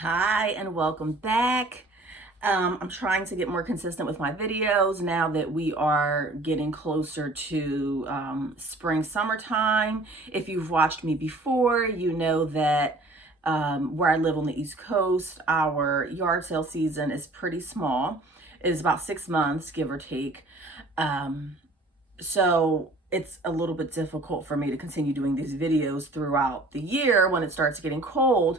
Hi and welcome back. I'm trying to get more consistent with my videos now that we are getting closer to spring, summertime. If you've watched me before, you know that where I live on the East Coast, our yard sale season is pretty small. It is about 6 months, give or take. So it's a little bit difficult for me to continue doing these videos throughout the year when it starts getting cold.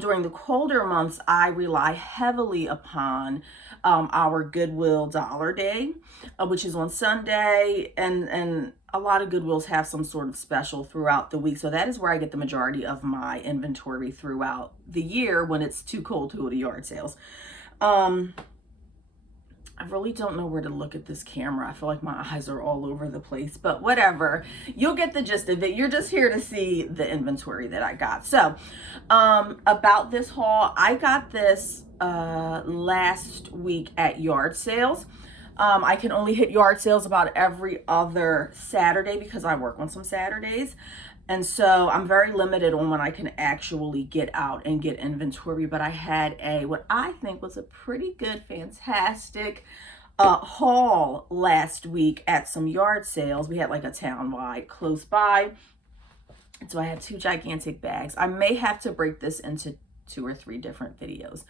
During the colder months, I rely heavily upon our Goodwill Dollar Day, which is on Sunday, and a lot of Goodwills have some sort of special throughout the week. So that is where I get the majority of my inventory throughout the year when it's too cold to go to yard sales. I really don't know where to look at this camera. I feel like my eyes are all over the place, but whatever. You'll get the gist of it. You're just here to see the inventory that I got. So, about this haul, I got this last week at yard sales. I can only hit yard sales about every other Saturday because I work on some Saturdays. And so I'm very limited on when I can actually get out and get inventory, but I had what I think was a pretty good, fantastic haul last week at some yard sales. We had like a town-wide close by. And so I had 2 gigantic bags. I may have to break this into 2 or 3 different videos.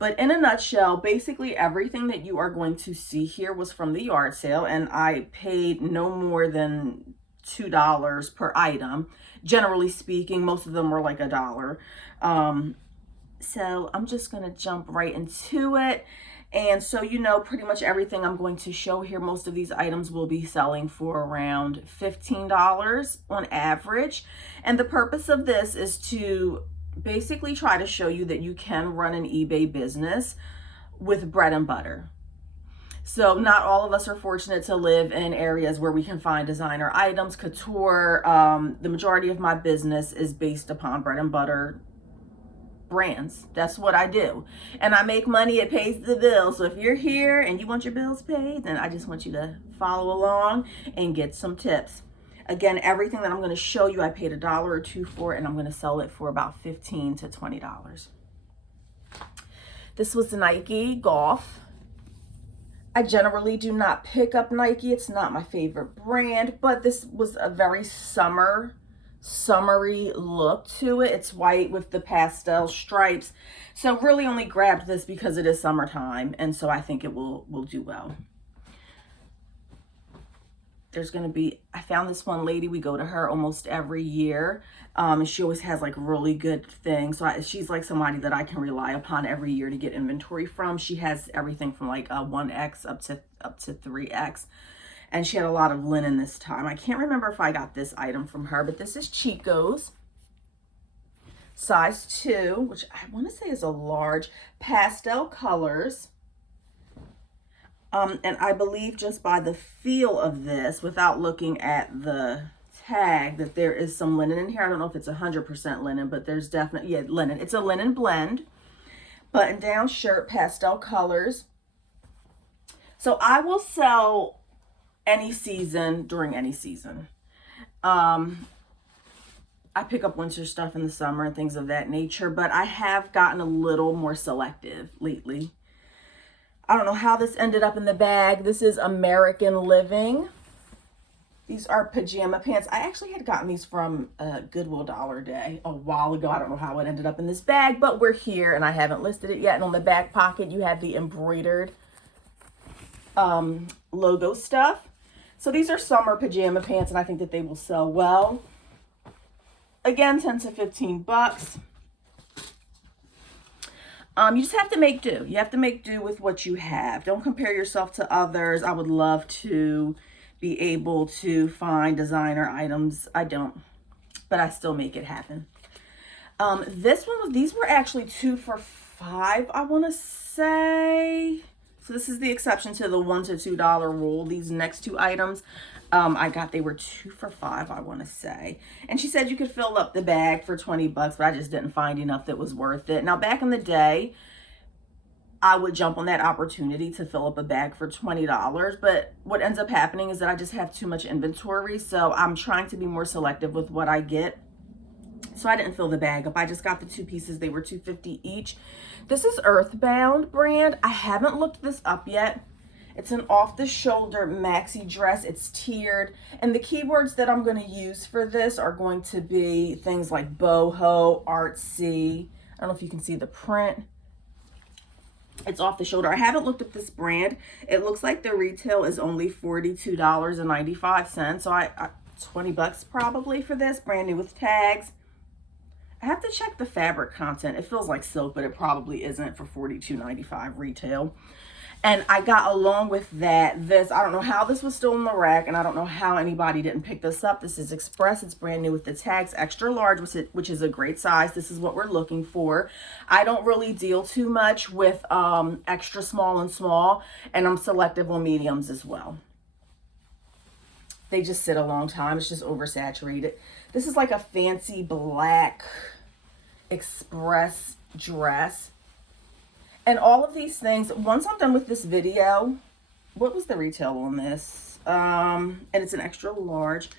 But in a nutshell, basically everything that you are going to see here was from the yard sale, and I paid no more than $2 per item. Generally speaking, most of them were like $1. So I'm just gonna jump right into it. And so, pretty much everything I'm going to show here, most of these items will be selling for around $15 on average. And the purpose of this is to basically try to show you that you can run an eBay business with bread and butter. So not all of us are fortunate to live in areas where we can find designer items, couture. The majority of my business is based upon bread and butter brands. That's what I do. And I make money, it pays the bills. So if you're here and you want your bills paid, then I just want you to follow along and get some tips. Again, everything that I'm going to show you, I paid $1 or $2 for, and I'm going to sell it for about $15 to $20. This was the Nike Golf. I generally do not pick up Nike. It's not my favorite brand, but this was a very summery look to it. It's white with the pastel stripes. So really only grabbed this because it is summertime, and so I think it will do well. There's going to be, I found this one lady, we go to her almost every year, and she always has like really good things. So she's like somebody that I can rely upon every year to get inventory from. She has everything from like a 1X up to 3X, and she had a lot of linen this time. I can't remember if I got this item from her, but this is Chico's size 2, which I want to say is a large, pastel colors. And I believe just by the feel of this, without looking at the tag, that there is some linen in here. I don't know if it's 100% linen, but there's definitely, yeah, linen. It's a linen blend. Button down shirt, pastel colors. So I will sell any season during any season. I pick up winter stuff in the summer and things of that nature, but I have gotten a little more selective lately. I don't know how this ended up in the bag. This is American Living. These are pajama pants. I actually had gotten these from Goodwill Dollar Day a while ago. I don't know how it ended up in this bag, but we're here and I haven't listed it yet. And on the back pocket, you have the embroidered logo stuff. So these are summer pajama pants, and I think that they will sell well. Again, 10 to 15 bucks. You just have to make do. You have to make do with what you have. Don't compare yourself to others. I would love to be able to find designer items. I don't, but I still make it happen. These were actually 2 for $5, I want to say. So this is the exception to the $1 to $2 rule. These next 2 items, they were 2 for $5, I want to say. And she said you could fill up the bag for 20 bucks, but I just didn't find enough that was worth it. Now, back in the day, I would jump on that opportunity to fill up a bag for $20. But what ends up happening is that I just have too much inventory. So I'm trying to be more selective with what I get. So I didn't fill the bag up. I just got the 2 pieces. They were $2.50 each. This is Earthbound brand. I haven't looked this up yet. It's an off-the-shoulder maxi dress. It's tiered. And the keywords that I'm going to use for this are going to be things like boho, artsy. I don't know if you can see the print. It's off the shoulder. I haven't looked at this brand. It looks like the retail is only $42.95. So I 20 bucks probably for this. Brand new with tags. I have to check the fabric content. It feels like silk, but it probably isn't for $42.95 retail. And I got along with that this, I don't know how this was still in the rack, and I don't know how anybody didn't pick this up. This is Express. It's brand new with the tags, extra large, which is a great size. This is what we're looking for. I don't really deal too much with extra small and small, and I'm selective on mediums as well. They just sit a long time. It's just oversaturated. This is like a fancy black Express dress. And all of these things, once I'm done with this video, what was the retail on this? And it's an extra large.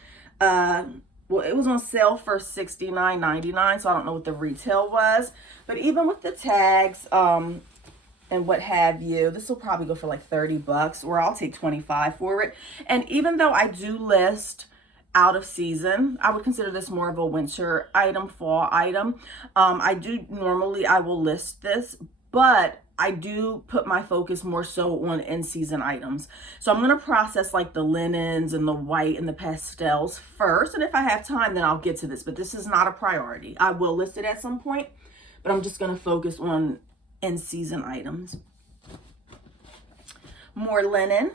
Well, it was on sale for $69.99, so I don't know what the retail was. But even with the tags and what have you, this will probably go for like 30 bucks, or I'll take 25 for it. And even though I do list out of season, I would consider this more of a winter item, fall item. I will list this, but I do put my focus more so on in-season items. So I'm going to process like the linens and the white and the pastels first. And if I have time, then I'll get to this. But this is not a priority. I will list it at some point, but I'm just going to focus on in-season items. More linen.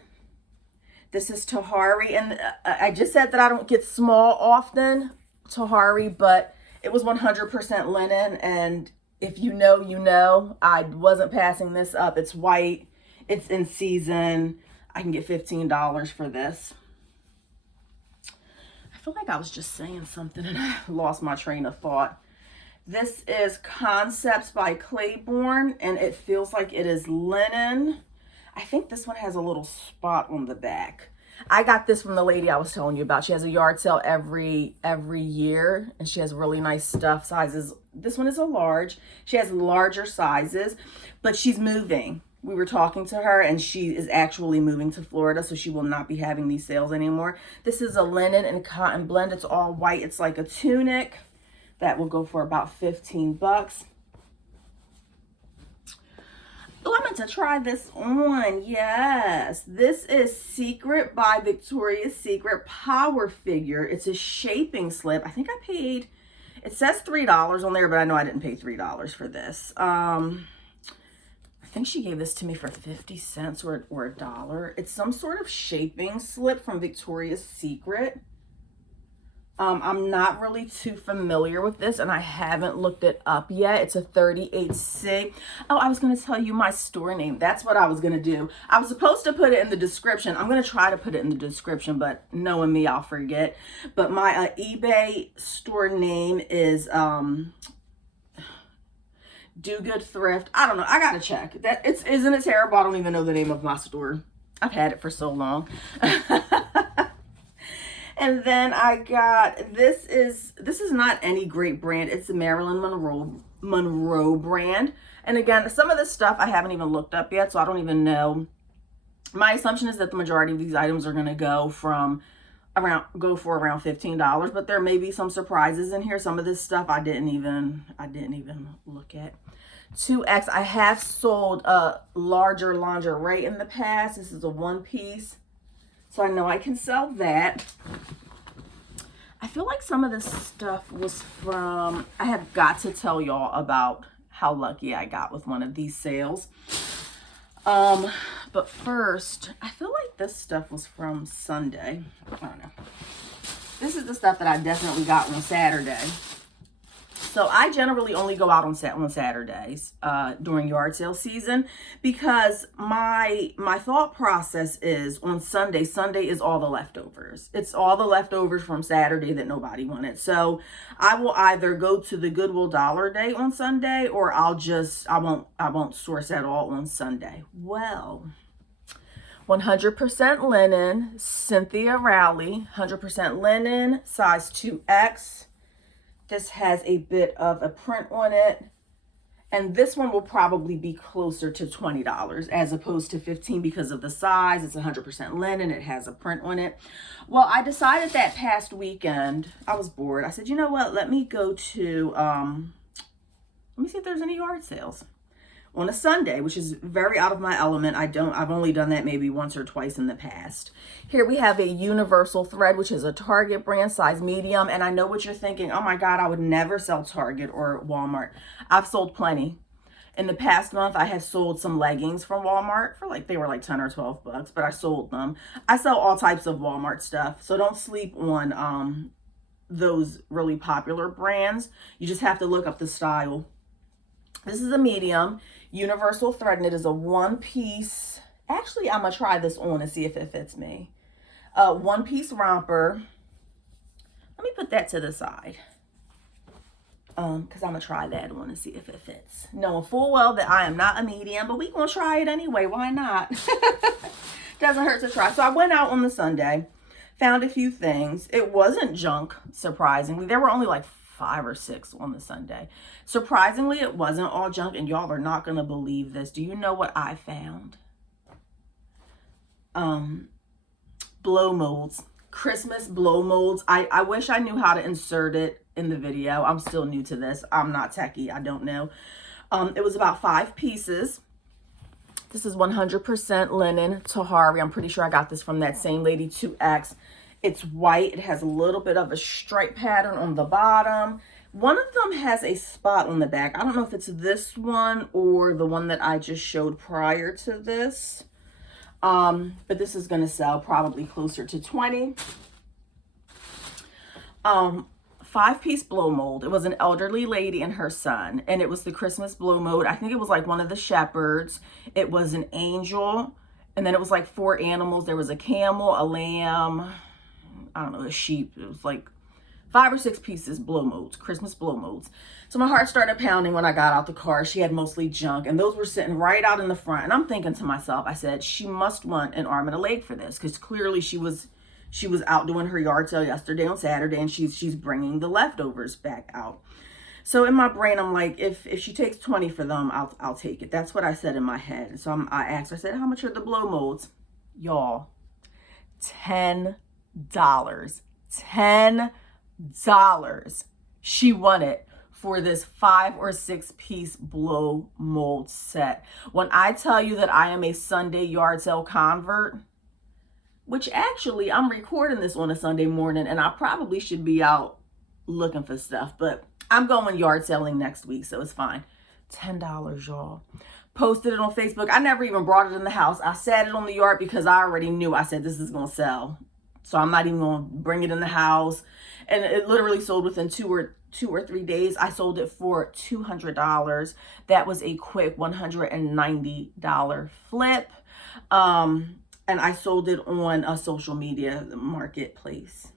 This is Tahari. And I just said that I don't get small often, Tahari, but it was 100% linen. And if you know, you know, I wasn't passing this up. It's white. It's in season. I can get $15 for this. I feel like I was just saying something and I lost my train of thought. This is Concepts by Claiborne, and it feels like it is linen. I think this one has a little spot on the back. I got this from the lady I was telling you about. She has a yard sale every year, and she has really nice stuff, sizes. This one is a large. She has larger sizes, but she's moving. We were talking to her, and she is actually moving to Florida, so she will not be having these sales anymore. This is a linen and cotton blend. It's all white. It's like a tunic. That will go for about 15 bucks. Oh, I meant to try this on. Yes. This is Secret by Victoria's Secret Power Figure. It's a shaping slip. I think I paid, it says $3 on there, but I know I didn't pay $3 for this. I think she gave this to me for 50 cents or a dollar. It's some sort of shaping slip from Victoria's Secret. I'm not really too familiar with this, and I haven't looked it up yet. It's a 38C. Oh, I was going to tell you my store name. That's what I was going to do. I was supposed to put it in the description. I'm going to try to put it in the description, but knowing me, I'll forget. But my eBay store name is Do Good Thrift. I don't know. I got to check. Isn't it terrible? I don't even know the name of my store. I've had it for so long. And then I got, this is not any great brand. It's the Marilyn Monroe brand. And again, some of this stuff I haven't even looked up yet, so I don't even know. My assumption is that the majority of these items are going to go for around $15, but there may be some surprises in here. Some of this stuff I didn't even look at. 2X, I have sold a larger lingerie in the past. This is a one piece. So I know I can sell that. I feel like some of this stuff was from, I have got to tell y'all about how lucky I got with one of these sales. But first, I feel like this stuff was from Sunday. I don't know. This is the stuff that I definitely got on Saturday. So I generally only go out on Saturdays during yard sale season, because my thought process is on Sunday is all the leftovers. It's all the leftovers from Saturday that nobody wanted. So I will either go to the Goodwill Dollar Day on Sunday, or I won't source at all on Sunday. Well, 100% linen, Cynthia Rowley, 100% linen, size 2X. This has a bit of a print on it. And this one will probably be closer to $20 as opposed to $15 because of the size. It's 100% linen. It has a print on it. Well, I decided that past weekend, I was bored. I said, you know what? Let me go to, let me see if there's any yard sales on a Sunday, which is very out of my element. I've only done that maybe once or twice in the past. Here we have a universal thread, which is a Target brand, size medium. And I know what you're thinking. Oh my God, I would never sell Target or Walmart. I've sold plenty. In the past month, I have sold some leggings from Walmart for they were like 10 or 12 bucks, but I sold them. I sell all types of Walmart stuff. So don't sleep on those really popular brands. You just have to look up the style. This is a medium universal thread, and it is a one-piece. Actually, I'm gonna try this on and see if it fits me. One-piece romper. Let me put that to the side, because I'm gonna try that on and see if it fits, knowing full well that I am not a medium, but we gonna try it anyway. Why not? Doesn't hurt to try. So I went out on the Sunday, found a few things. It wasn't junk, surprisingly. There were only like 5 or 6 on the Sunday. Surprisingly, it wasn't all junk, and y'all are not gonna believe this. Do you know what I found? Blow molds, Christmas blow molds. I wish I knew how to insert it in the video. I'm still new to this. I'm not techie. I don't know. It was about 5 pieces. This is 100% linen Tahari. I'm pretty sure I got this from that same lady, 2X. It's white. It has a little bit of a stripe pattern on the bottom. One of them has a spot on the back. I don't know if it's this one or the one that I just showed prior to this. But this is going to sell probably closer to 20. 5-piece blow mold. It was an elderly lady and her son, and it was the Christmas blow mold. I think it was like one of the shepherds. It was an angel, and then it was like 4 animals. There was a camel, a lamb, I don't know, a sheep. It was like 5 or 6 pieces blow molds, Christmas blow molds. So my heart started pounding when I got out the car. She had mostly junk, and those were sitting right out in the front. And I'm thinking to myself, I said, she must want an arm and a leg for this, because clearly she was out doing her yard sale yesterday on Saturday, and she's bringing the leftovers back out. So in my brain, I'm like, if she takes 20 for them, I'll take it. That's what I said in my head. So I asked her, I said, how much are the blow molds? Y'all, $10. $10. She won it for this 5 or 6 piece blow mold set. When I tell you that I am a Sunday yard sale convert, which actually I'm recording this on a Sunday morning, and I probably should be out looking for stuff, but I'm going yard selling next week, so it's fine. $10, y'all. Posted it on Facebook. I never even brought it in the house. I sat it on the yard because I already knew. I said, this is going to sell. So I'm not even going to bring it in the house. And it literally sold within 2 or 3 days. I sold it for $200. That was a quick $190 flip. And I sold it on a social media marketplace,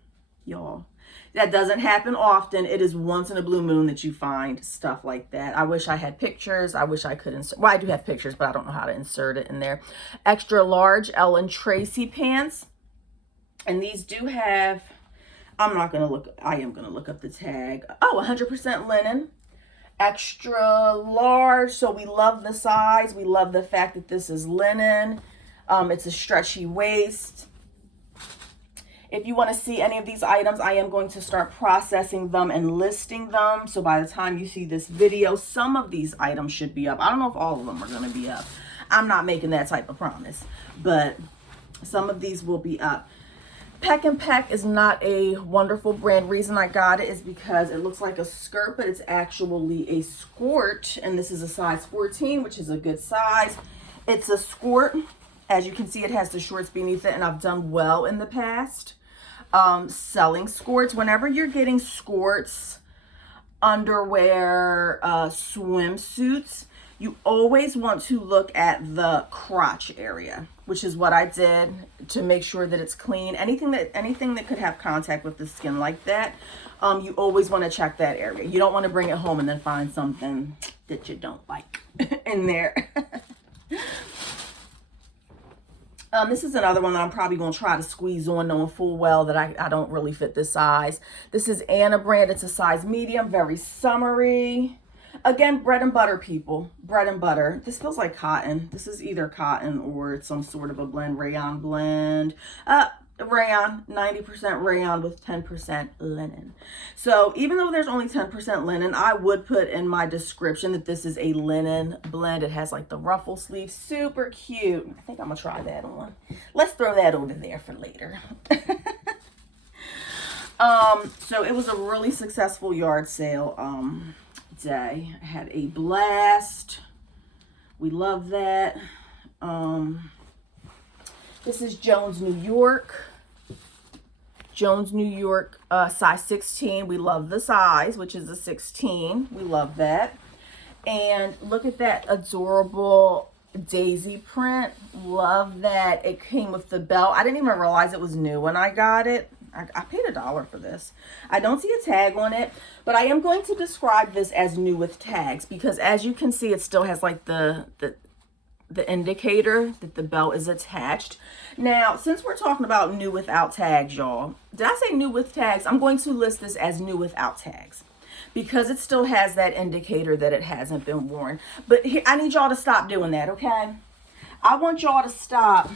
y'all. That doesn't happen often. It is once in a blue moon that you find stuff like that. I wish I had pictures. I wish I could insert. Well, I do have pictures, but I don't know how to insert it in there. Extra large Ellen Tracy pants. And these do have, I am going to look up the tag. Oh, 100% linen. Extra large. So we love the size. We love the fact that this is linen. It's a stretchy waist. If you want to see any of these items, I am going to start processing them and listing them. So by the time you see this video, some of these items should be up. I don't know if all of them are going to be up. I'm not making that type of promise, but some of these will be up. Peck and Peck is not a wonderful brand. Reason I got it is because it looks like a skirt, but it's actually a skirt. And this is a size 14, which is a good size. It's a skirt. As you can see, it has the shorts beneath it, and I've done well in the past selling skirts. Whenever you're getting skirts, underwear, swimsuits, you always want to look at the crotch area, which is what I did to make sure that it's clean. Anything that could have contact with the skin like that, you always want to check that area. You don't want to bring it home and then find something that you don't like in there. This is another one that I'm probably going to try to squeeze on, knowing full well that I don't really fit this size. This is Anna brand. It's a size medium, very summery. Again, bread and butter, people. Bread and butter. This feels like cotton. This is either cotton or it's some sort of a blend, rayon blend. Rayon, 90% rayon with 10% linen. So even though there's only 10% linen, I would put in my description that this is a linen blend. It has like the ruffle sleeves, super cute. I think I'm gonna try that on. Let's throw that over there for later. So it was a really successful yard sale day. I had a blast. We love that. This is Jones, New York. Jones, New York, size 16. We love the size, which is a 16. We love that. And look at that adorable daisy print. Love that. It came with the belt. I didn't even realize it was new when I got it. I paid $1 for this. I don't see a tag on it, but I am going to describe this as new with tags because as you can see, it still has like the indicator that the belt is attached. Now, since we're talking about new without tags, y'all, did I say new with tags? I'm going to list this as new without tags because it still has that indicator that it hasn't been worn. But here, I need y'all to stop doing that, okay? I want y'all to stop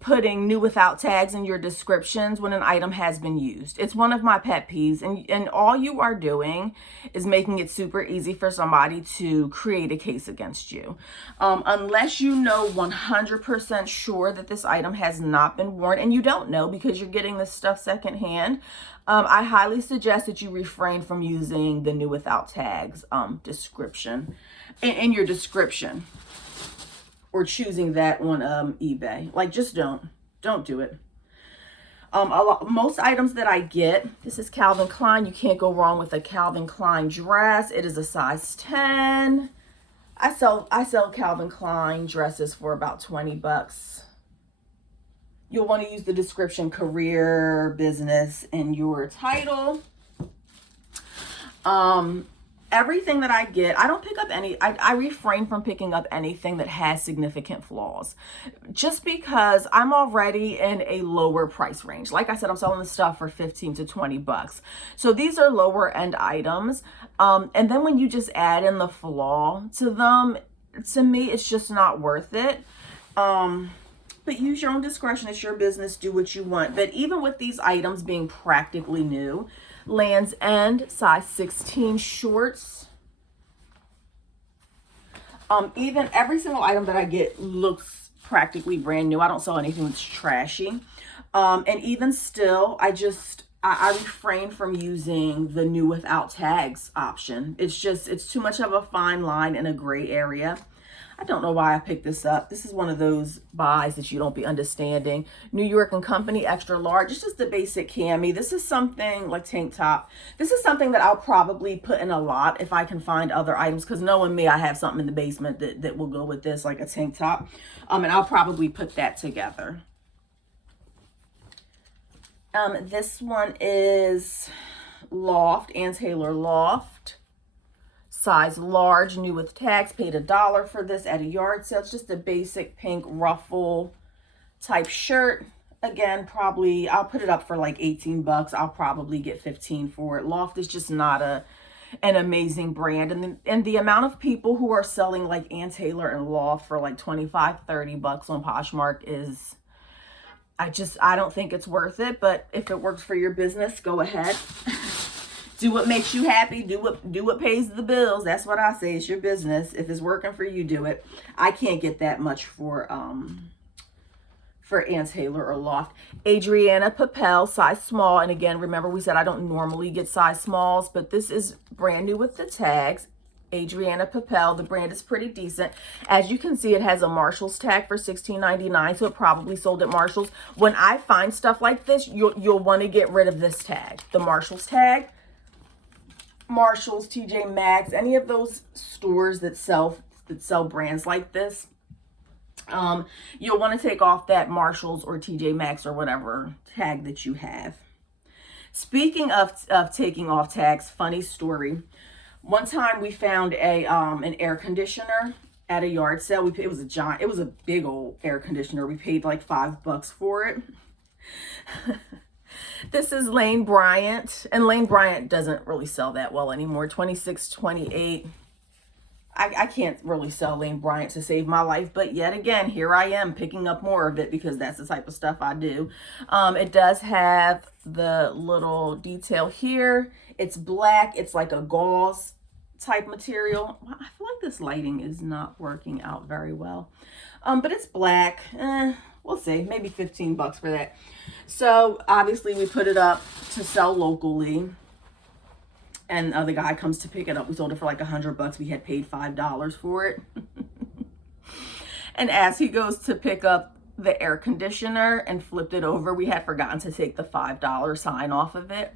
putting new without tags in your descriptions when an item has been used. It's one of my pet peeves, and all you are doing is making it super easy for somebody to create a case against you. Unless you know 100% sure that this item has not been worn, and you don't know because you're getting this stuff secondhand, I highly suggest that you refrain from using the new without tags description in your description. Or choosing that on eBay. Like, just don't do it. Most items that I get, this is Calvin Klein. You can't go wrong with a Calvin Klein dress. It is a size 10. I sell Calvin Klein dresses for about 20 bucks. You'll want to use the description career, business in your title. Everything that I get, I don't pick up I refrain from picking up anything that has significant flaws just because I'm already in a lower price range. Like I said, I'm selling this stuff for 15 to 20 bucks. So these are lower end items. And then when you just add in the flaw to them, to me, it's just not worth it. But use your own discretion. It's your business. Do what you want. But even with these items being practically new, Land's End, size 16 shorts. Even every single item that I get looks practically brand new. I don't sell anything that's trashy. And even still, I refrain from using the new without tags option. It's too much of a fine line in a gray area. I don't know why I picked this up. This is one of those buys that you don't be understanding. New York and Company, extra large. It's just the basic cami. This is something like tank top. This is something that I'll probably put in a lot if I can find other items. Because knowing me, I have something in the basement that will go with this, like a tank top. And I'll probably put that together. This one is Loft, Ann Taylor Loft. Size large, new with tags, paid $1 for this at a yard sale. It's just a basic pink ruffle type shirt. Again, probably, I'll put it up for like 18 bucks. I'll probably get 15 for it. Loft is just not an amazing brand. And the amount of people who are selling like Ann Taylor and Loft for like 25, 30 bucks on Poshmark is, I don't think it's worth it. But if it works for your business, go ahead. Do what makes you happy. Do what pays the bills. That's what I say. It's your business. If it's working for you, do it. I can't get that much for Ann Taylor or Loft. Adriana Papel, size small. And again, remember we said I don't normally get size smalls, but this is brand new with the tags. Adriana Papel. The brand is pretty decent. As you can see, it has a Marshall's tag for $16.99, so it probably sold at Marshall's. When I find stuff like this, you'll want to get rid of this tag, the Marshall's tag. Marshalls, TJ Maxx, any of those stores that sell brands like this, you'll want to take off that Marshalls or TJ Maxx or whatever tag that you have. Speaking of taking off tags, funny story. One time we found an air conditioner at a yard sale. It was a giant, it was a big old air conditioner. We paid like $5 for it. This is Lane Bryant, and Lane Bryant doesn't really sell that well anymore. 26, 28. I can't really sell Lane Bryant to save my life, but yet again, here I am picking up more of it because that's the type of stuff I do. It does have the little detail here. It's black. It's like a gauze type material. I feel like this lighting is not working out very well. But it's black. We'll see, maybe $15 for that. So obviously we put it up to sell locally. And the guy comes to pick it up. We sold it for like $100. We had paid $5 for it. And as he goes to pick up the air conditioner and flipped it over, we had forgotten to take the $5 sign off of it.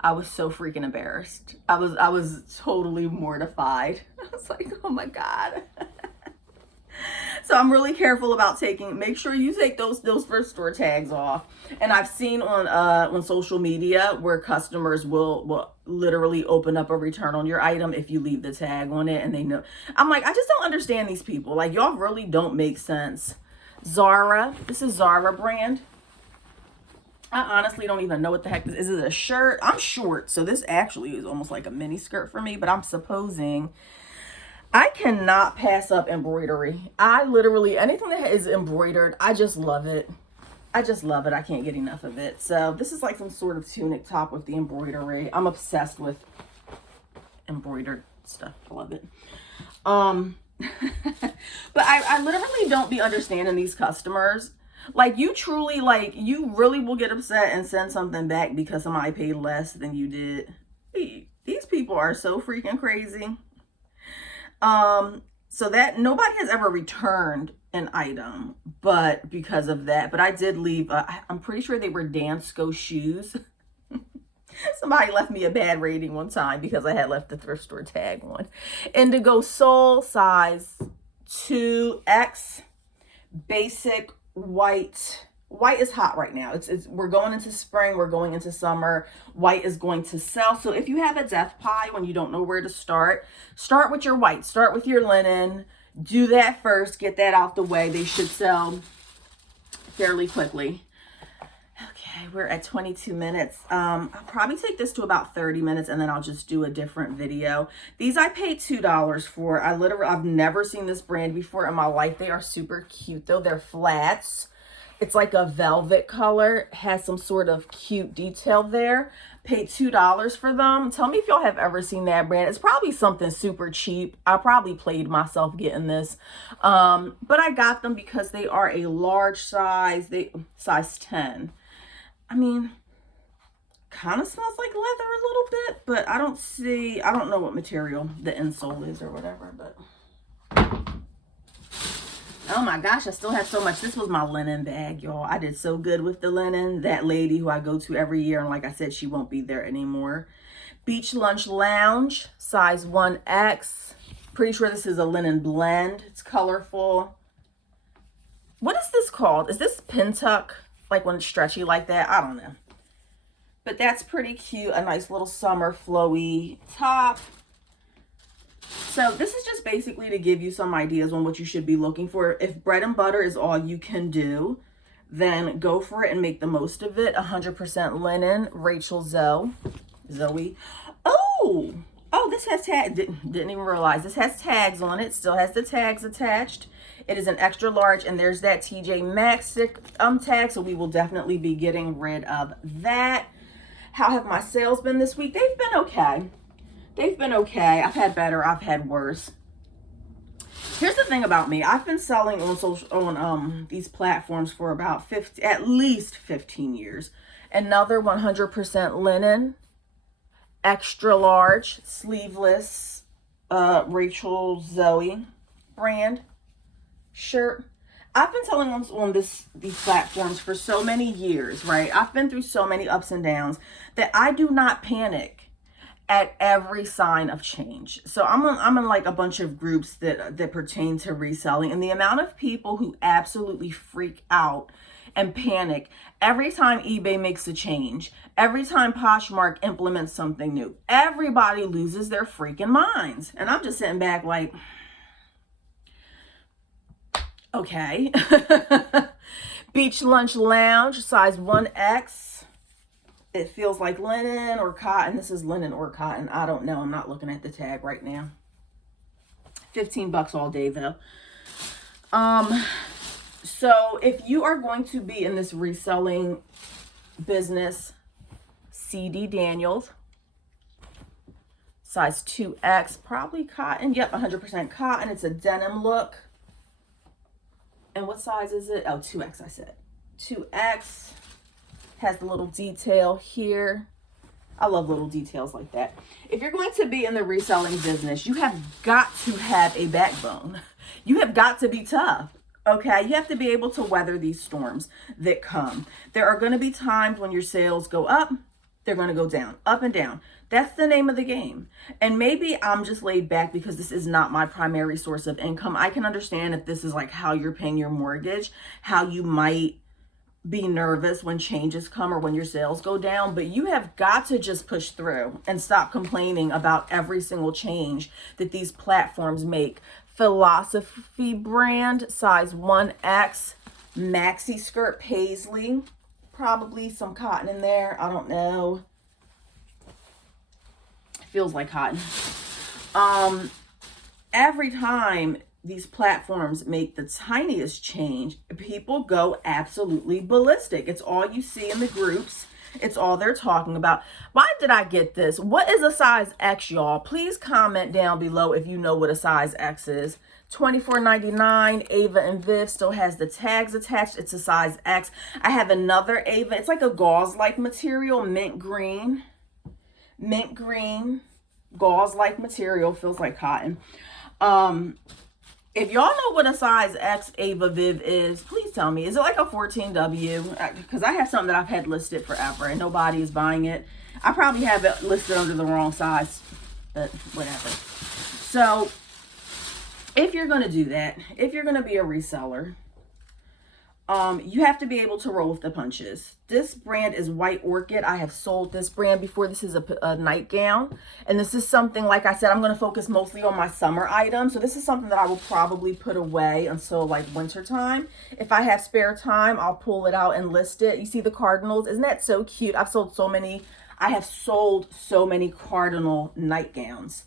I was so freaking embarrassed. I was totally mortified. I was like, oh my God. So I'm really careful about make sure you take those first store tags off. And I've seen on social media where customers will literally open up a return on your item if you leave the tag on it, and they know. I'm like, I just don't understand these people. Like, y'all really don't make sense. Zara, this is Zara brand. I honestly don't even know what the heck this is. Is it a shirt? I'm short, so this actually is almost like a mini skirt for me, but I'm supposing I cannot pass up embroidery. I literally, anything that is embroidered, I just love it. I just love it. I can't get enough of it. So this is like some sort of tunic top with the embroidery. I'm obsessed with embroidered stuff. I love it. But I literally don't be understanding these customers. Like, you truly, like, you really will get upset and send something back because somebody paid less than you did. These people are so freaking crazy. So that nobody has ever returned an item, but because of that, but I did leave, I'm pretty sure they were Dansko shoes. Somebody left me a bad rating one time because I had left the thrift store tag on. Indigo sole, size 2X, basic white. White is hot right now. We're going into spring, we're going into summer. White is going to sell. So if you have a death pie when you don't know where to start with your white. Start with your linen. Do that first. Get that out the way. They should sell fairly quickly. Okay, we're at 22 minutes. I'll probably take this to about 30 minutes and then I'll just do a different video. These I paid $2 for. I've never seen this brand before in my life. They are super cute though. They're flats. It's like a velvet color, has some sort of cute detail there. Paid $2 for them. Tell me if y'all have ever seen that brand. It's probably something super cheap. I probably played myself getting this. But I got them because they are a large size. Size 10. I mean, kind of smells like leather a little bit, but I don't know what material the insole is or whatever, but oh my gosh, I still have so much. This was my linen bag, y'all. I did so good with the linen. That lady who I go to every year, and like I said, she won't be there anymore. Beach Lunch Lounge, size 1X. Pretty sure this is a linen blend. It's colorful. What is this called? Is this pin tuck? Like when it's stretchy like that? I don't know. But that's pretty cute. A nice little summer flowy top. So this is just basically to give you some ideas on what you should be looking for. If bread and butter is all you can do, then go for it and make the most of it. 100% linen, Rachel Zoe. Oh, this has tags. Didn't even realize this has tags on it. Still has the tags attached. It is an extra large, and there's that TJ Maxx tag, so we will definitely be getting rid of that. How have my sales been this week? They've been okay. They've been okay. I've had better. I've had worse. Here's the thing about me. I've been selling on these platforms for about at least 15 years. Another 100% linen, extra large, sleeveless, Rachel Zoe brand shirt. I've been selling on these platforms for so many years, right? I've been through so many ups and downs that I do not panic at every sign of change. So I'm in like a bunch of groups that pertain to reselling, and the amount of people who absolutely freak out and panic every time eBay makes a change, every time Poshmark implements something new, everybody loses their freaking minds. And I'm just sitting back like, Okay. Beach Lunch Lounge, size 1X. It feels like linen or cotton. This is linen or cotton. I don't know. I'm not looking at the tag right now. 15 bucks all day though. So if you are going to be in this reselling business, CD Daniels, size 2X, probably cotton. Yep, 100% cotton. It's a denim look. And what size is it? Oh, 2X, I said. 2X has the little detail here. I love little details like that. If you're going to be in the reselling business, you have got to have a backbone. You have got to be tough. Okay, you have to be able to weather these storms that come. There are going to be times when your sales go up, they're going to go down, up and down. That's the name of the game. And maybe I'm just laid back because this is not my primary source of income. I can understand if this is like how you're paying your mortgage, how you might be nervous when changes come or when your sales go down, but you have got to just push through and stop complaining about every single change that these platforms make. Philosophy brand, size 1X, maxi skirt paisley, probably some cotton in there. I don't know. It feels like cotton. Every time these platforms make the tiniest change, people go absolutely ballistic. It's all you see in the groups. It's all they're talking about. Why did I get this? What is a size X, y'all? Please comment down below if you know what a size X is. $24.99. Ava and Viv still has the tags attached. It's a size X. I have another Ava. It's like a gauze-like material, mint green. Mint green, gauze-like material. Feels like cotton. If y'all know what a size X Ava Viv is, please tell me. Is it like a 14W? Because I have something that I've had listed forever and nobody is buying it. I probably have it listed under the wrong size, but whatever. So if you're going to do that, if you're going to be a reseller, you have to be able to roll with the punches. This brand is White Orchid. I have sold this brand before. This is a nightgown. And this is something, like I said, I'm going to focus mostly on my summer items. So this is something that I will probably put away until like winter time. If I have spare time, I'll pull it out and list it. You see the cardinals? Isn't that so cute? I've sold so many. I have sold so many cardinal nightgowns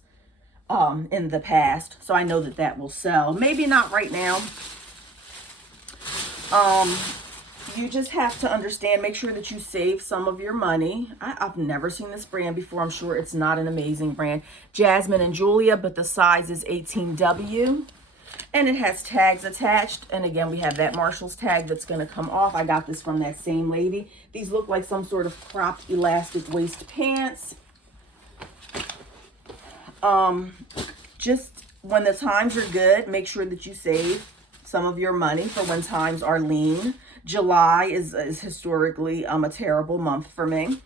in the past. So I know that that will sell. Maybe not right now. You just have to understand, make sure that you save some of your money. I've never seen this brand before. I'm sure it's not an amazing brand. Jasmine and Julia, but the size is 18W. And it has tags attached. And again, we have that Marshall's tag that's going to come off. I got this from that same lady. These look like some sort of cropped elastic waist pants. Just when the times are good, make sure that you save some of your money for when times are lean. July is historically a terrible month for me.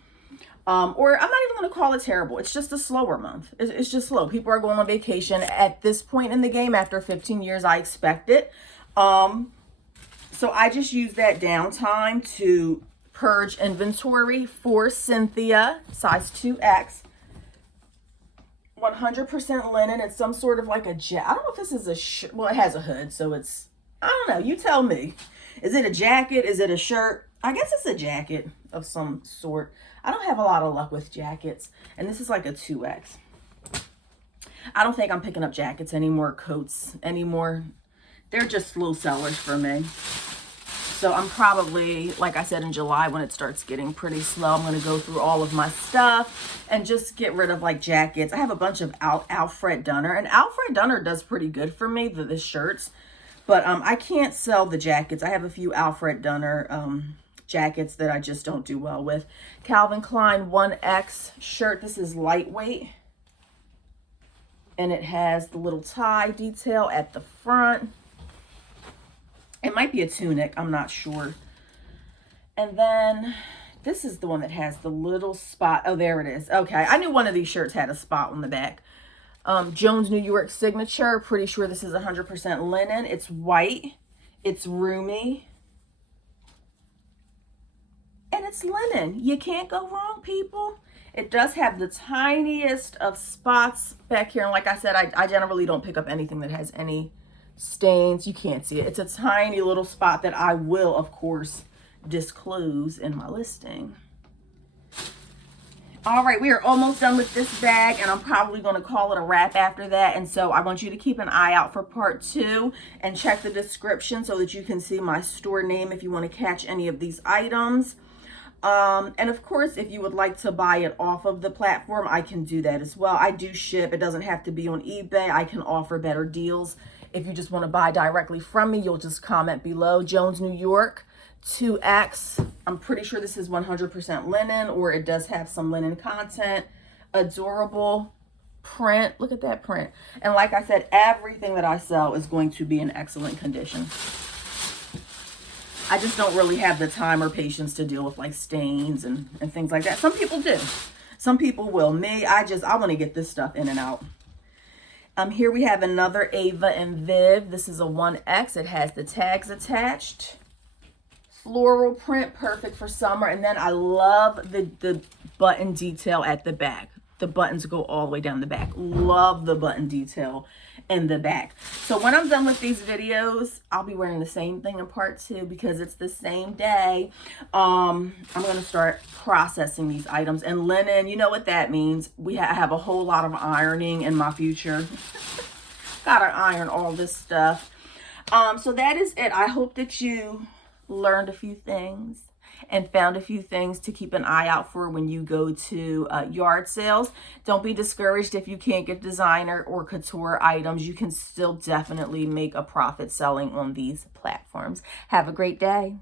Or I'm not even going to call it terrible. It's just a slower month. It's just slow. People are going on vacation at this point in the game. After 15 years, I expect it. So I just use that downtime to purge inventory for Cynthia, size 2X. 100% linen. It's some sort of like a jacket. I don't know if this is a shirt. Well, it has a hood, so it's, I don't know. You tell me. Is it a jacket? Is it a shirt? I guess it's a jacket of some sort. I don't have a lot of luck with jackets. And this is like a 2X. I don't think I'm picking up jackets anymore, coats anymore. They're just slow sellers for me. So I'm probably, like I said, in July when it starts getting pretty slow, I'm going to go through all of my stuff and just get rid of like jackets. I have a bunch of Alfred Dunner, and Alfred Dunner does pretty good for me, the shirts, but I can't sell the jackets. I have a few Alfred Dunner jackets that I just don't do well with. Calvin Klein 1X shirt. This is lightweight, and it has the little tie detail at the front. It might be a tunic, I'm not sure. And then this is the one that has the little spot. Oh, there it is. Okay, I knew one of these shirts had a spot on the back. Jones New York Signature. Pretty sure this is 100% linen. It's white. It's roomy. And it's linen. You can't go wrong, people. It does have the tiniest of spots back here. And like I said, I generally don't pick up anything that has any stains. You can't see it. It's a tiny little spot that I will, of course, disclose in my listing. All right, we are almost done with this bag, and I'm probably going to call it a wrap after that. And so I want you to keep an eye out for part 2 and check the description so that you can see my store name if you want to catch any of these items. And of course, if you would like to buy it off of the platform, I can do that as well. I do ship. It doesn't have to be on eBay. I can offer better deals. If you just want to buy directly from me, you'll just comment below. Jones, New York, 2X. I'm pretty sure this is 100% linen, or it does have some linen content. Adorable print. Look at that print. And like I said, everything that I sell is going to be in excellent condition. I just don't really have the time or patience to deal with like stains and things like that. Some people do. Some people will. Me, I want to get this stuff in and out. Here we have another Ava and Viv. This is a 1X. It has the tags attached. Floral print, perfect for summer. And then I love the button detail at the back. The buttons go all the way down the back. Love the button detail in the back. So when I'm done with these videos, I'll be wearing the same thing in part 2 because it's the same day. I'm going to start processing these items. And linen, you know what that means. I have a whole lot of ironing in my future. Gotta iron all this stuff. So that is it. I hope that you learned a few things and found a few things to keep an eye out for when you go to yard sales. Don't be discouraged if you can't get designer or couture items. You can still definitely make a profit selling on these platforms. Have a great day.